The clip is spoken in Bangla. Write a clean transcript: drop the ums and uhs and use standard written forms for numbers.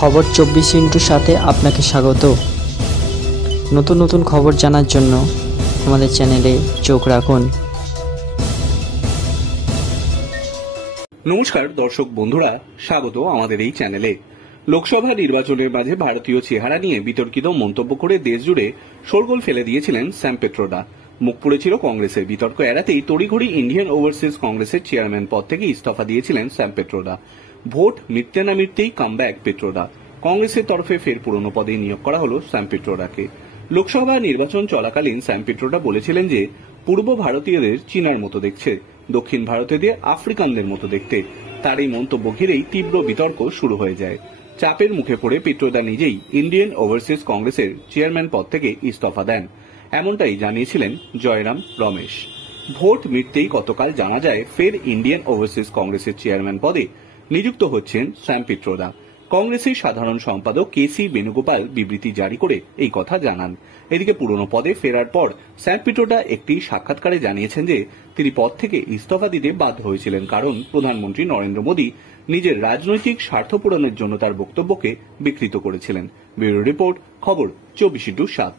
খবর 24x সাথে আপনাকে স্বাগত। নতুন নতুন খবর জানার জন্য আমাদের চ্যানেলে চোখ রাখুন। নমস্কার দর্শক বন্ধুরা, স্বাগত আমাদের এই চ্যানেলে। লোকসভা নির্বাচনের মাঝে ভারতীয় চেহারা নিয়ে বিতর্কিত মন্তব্য করে দেশজুড়ে শোরগোল ফেলে দিয়েছিলেন স্যাম পেট্রোডা। মুখ পুড়েছিল কংগ্রেসের। বিতর্ক এড়াতেই তড়িঘড়ি ইন্ডিয়ান ওভারসিজ কংগ্রেসের চেয়ারম্যান পদ থেকে ইস্তফা দিয়েছিলেন স্যাম পেট্রোডা। ভোট মিটতে না মিটতেই কামব্যাক পেট্রোডা। কংগ্রেসের তরফে ফের পুরনো পদেই নিয়োগ করা হলো স্যাম পেট্রোডাকে। লোকসভা নির্বাচন চলাকালীন স্যাম পেট্রোডা বলেছিলেন যে পূর্ব ভারতীয়দের চীনার মতো দেখছে, দক্ষিণ ভারতীয়দের আফ্রিকানদের মতো দেখতে। তার এই মন্তব্য ঘিরেই তীব্র বিতর্ক শুরু হয়ে যায়। চাপের মুখে পড়ে পেট্রোডা নিজেই ইন্ডিয়ান ওভারসিজ কংগ্রেসের চেয়ারম্যান পদ থেকে ইস্তফা দেন। এমনটাই জানিয়েছিলেন জয়রাম রমেশ। ভোট মিটতেই গতকাল জানা যায় ফের ইন্ডিয়ান ওভারসিজ কংগ্রেসের চেয়ারম্যান পদে নিযুক্ত হচ্ছেন স্যাম পেট্রোডা। কংগ্রেসের সাধারণ সম্পাদক কেসি বেণুগোপাল বিবৃতি জারি করে এই কথা জানান। এদিকে পুরনো পদে ফেরার পর স্যাম পেট্রোডা একটি সাক্ষাৎকারে জানিয়েছেন যে তিনি পদ থেকে ইস্তফা দিতে বাধ্য হয়েছিলেন, কারণ প্রধানমন্ত্রী নরেন্দ্র মোদী নিজের রাজনৈতিক স্বার্থ পূরণের জন্য তার বক্তব্যকে বিকৃত করেছিলেন। ব্যুরো রিপোর্ট, খবর 24x7।